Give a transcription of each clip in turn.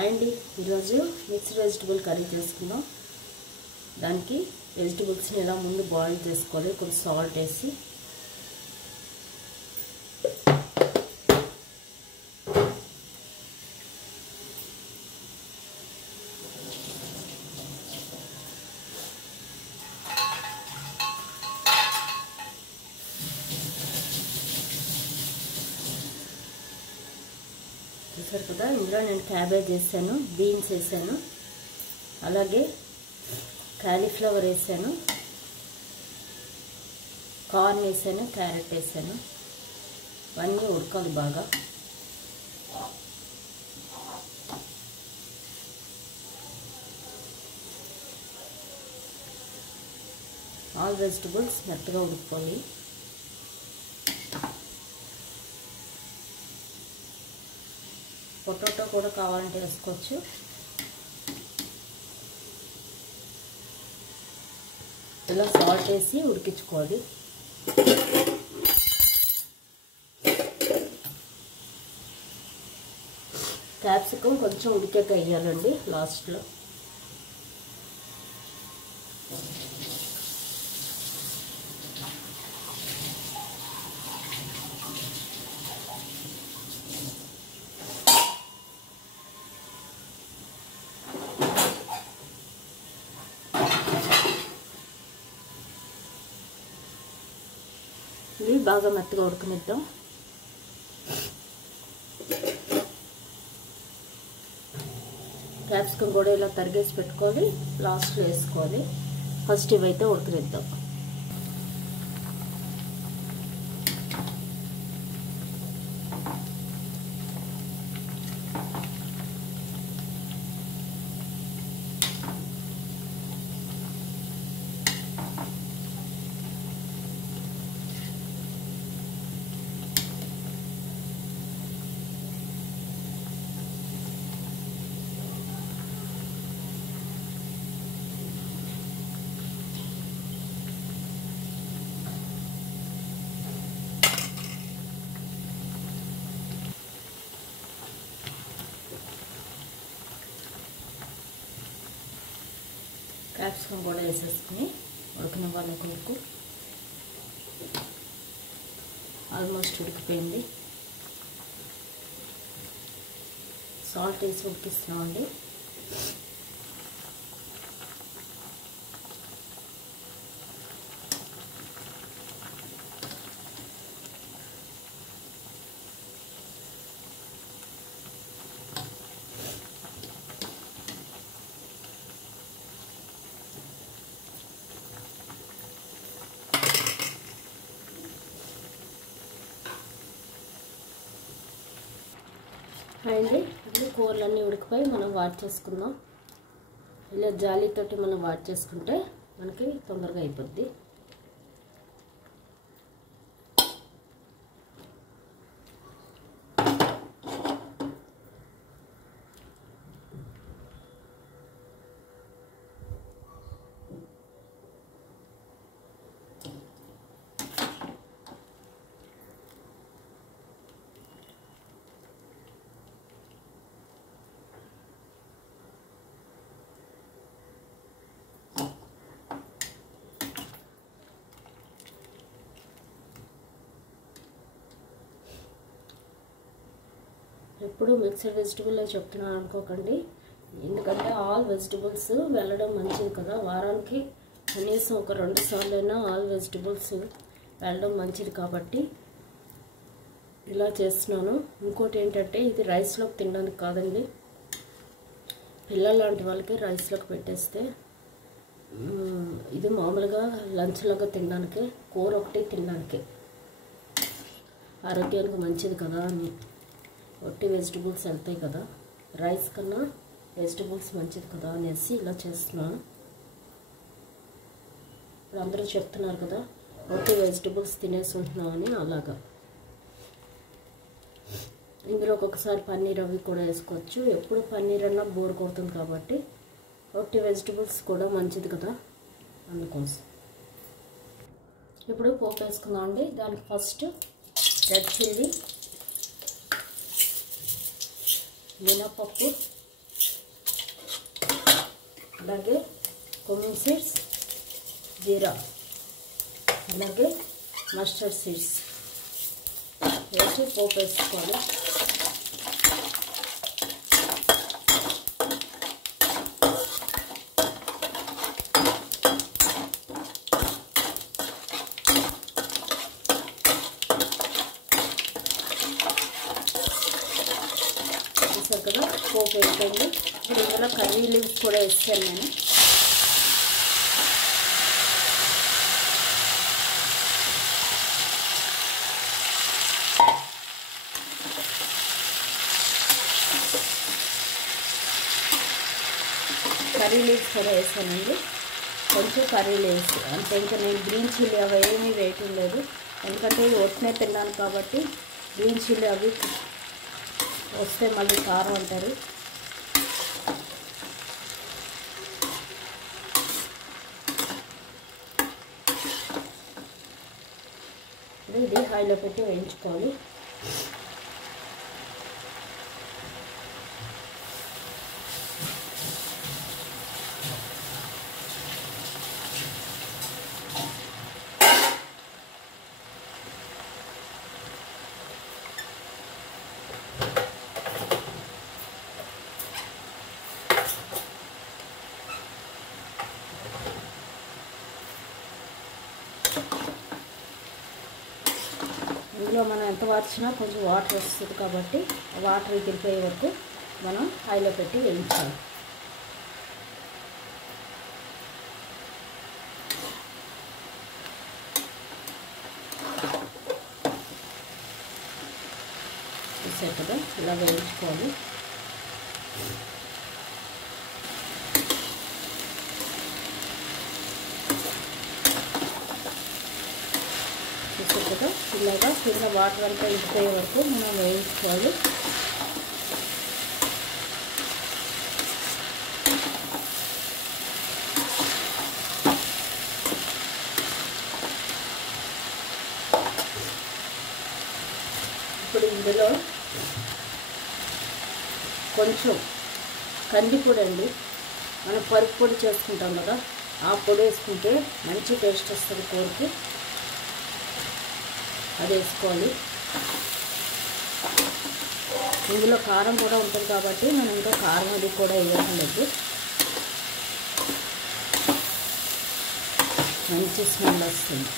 అండి ఈరోజు mixed vegetable curry చేసుకుందాం. దానికి వెజిటబుల్స్ని ఇలా ముందు బాయిల్ చేసుకోవాలి. కొంచెం సాల్ట్ వేసి చూసారు కదా. ఇందులో నేను క్యాబేజ్ వేసాను, బీన్స్ వేసాను, అలాగే కాలీఫ్లవర్ వేసాను, కార్న్ వేసాను, క్యారెట్ వేసాను. ఇవన్నీ ఉడకాలి బాగా. ఆల్ వెజిటబుల్స్ మెత్తగా ఉడుకోవాలి. పొటాటో కూడా కావాలంటే వేసుకోవచ్చు. ఇలా సాల్ట్ వేసి ఉడికించుకోవాలి. క్యాప్సికమ్ కొంచెం ఉడికాక వేయాలండి లాస్ట్లో. ఇవి బాగా మెత్తగా ఉడకనిద్దాం. క్యాప్సికమ్ కూడా ఇలా తరిగేసి పెట్టుకోవాలి, లాస్ట్లో వేసుకోవాలి. ఫస్ట్ ఇవైతే ఉడకనిద్దాం. క్యాప్సికమ్ కూడా వేసేసుకుని ఉడకనివ్వాలి. కొరకు ఆల్మోస్ట్ ఉడికిపోయింది. సాల్ట్ వేసి ఉడికిస్తున్నామండి. అండి ఇప్పుడు కూరలన్నీ ఉడికిపోయి మనం వాట్ చేసుకుందాం. ఇలా జాలీతోటి మనం వాట్ చేసుకుంటే మనకి తొందరగా అయిపోద్ది. ఎప్పుడు మిక్స్డ్ వెజిటబుల్లో చెప్తున్నాను అనుకోకండి, ఎందుకంటే ఆల్ వెజిటబుల్స్ వెళ్ళడం మంచిది కదా. వారానికి కనీసం ఒక 2 సార్లైనా ఆల్ వెజిటబుల్స్ వెళ్ళడం మంచిది కాబట్టి ఇలా చేస్తున్నాను. ఇంకోటి ఏంటంటే ఇది రైస్లోకి తినడానికి కాదండి, పిల్లల లాంటి వాళ్ళకి రైస్లోకి పెట్టేస్తే ఇది మామూలుగా లంచ్ లాగా తినడానికి, కూర ఒకటి తినడానికి ఆరోగ్యానికి మంచిది కదా అని. ఒట్టి వెజిటబుల్స్ వెళ్తాయి కదా, రైస్ కన్నా వెజిటబుల్స్ మంచిది కదా అనేసి ఇలా చేస్తున్నాను. ఇప్పుడు అందరూ చెప్తున్నారు కదా ఒట్టి వెజిటబుల్స్ తినేసి ఉంటున్నామని, అలాగా. ఇందులో ఒక్కొక్కసారి పన్నీర్ అవి కూడా వేసుకోవచ్చు. ఎప్పుడు పన్నీర్ అన్నా బోర్ కొడుతుంది కాబట్టి ఒట్టి వెజిటబుల్స్ కూడా మంచిది కదా, అందుకోసం. ఇప్పుడు పోపు వేసుకుందాం అండి. దానికి ఫస్ట్ రెడ్ చిల్లీ, మినపప్పు, అలాగే కొమ్మిన్ సీడ్స్, జీరా, అలాగే మస్టర్డ్ సీడ్స్ వేసి పోపు వేసుకోవాలి. చూసారు కదా పోపు వేసుకోండి. ఇప్పుడు ఇందులో కర్రీ లీవ్స్ కూడా వేస్తాను నేను. కర్రీ లీవ్స్ కూడా వేసానండి, కొంచెం కర్రీ లీవ్స్ అంటే. ఇంకా నేను గ్రీన్ చిల్లీ అవి ఏమీ వేయటం లేదు, ఎందుకంటే ఒట్టినే తిన్నాను కాబట్టి గ్రీన్ చిల్లీ అవి వస్తే మళ్ళీ కారం అంటారు. ఇది హైలో పెట్టి వేయించుకోవాలి. ఇందులో మనం ఎంత వార్చినా కొంచెం వాటర్ వస్తుంది కాబట్టి వాటర్ ఎగిరిపోయే వరకు మనం హైలో పెట్టి వేయించాలి. చూసారు కదా ఇలా వేయించుకోవాలి. చూసారు కదా ఇలాగా కింద వాటర్ అంతా ఇంకిపోయే వరకు మనం వేయించుకోవాలి. ఇప్పుడు ఇందులో కొంచెం కందిపొడి అండి, మనం పరుపు పొడి చేసుకుంటాం కదా, ఆ పొడి వేసుకుంటే మంచి టేస్ట్ వస్తుంది కూరకి. అది వేసుకోవాలి. ఇందులో కారం కూడా ఉంటుంది కాబట్టి మనం ఇంకా కారం అది కూడా వేయట్లేదు. మంచి స్మెల్ వస్తుంది.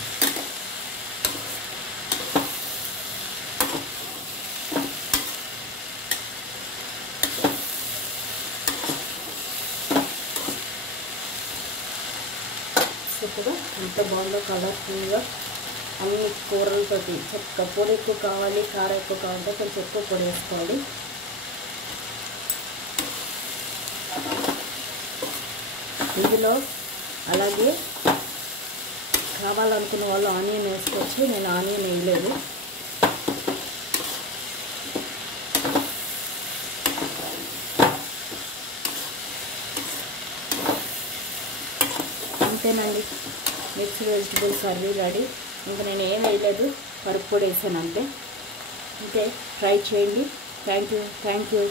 ఇప్పుడు ఎంత బాగుందో కలర్ఫుల్గా అన్ని కూరలతోటి. చక్క పొడి ఎక్కువ కావాలి, కారం ఎక్కువ కావాలంటే కొంచెం ఎక్కువ పొడి వేసుకోవాలి. ఇందులో అలాగే కావాలనుకున్న వాళ్ళు ఆనియన్ వేసుకోవచ్చు, నేను ఆనియన్ వేయలేదు. అంతేనండి, మిక్స్డ్ వెజిటబుల్ కర్రీ రెడీ. ఇంకా నేను ఏం వేయలేదు, పరుపు పొడి వేసాను అంతే. ట్రై చేయండి. Thank you.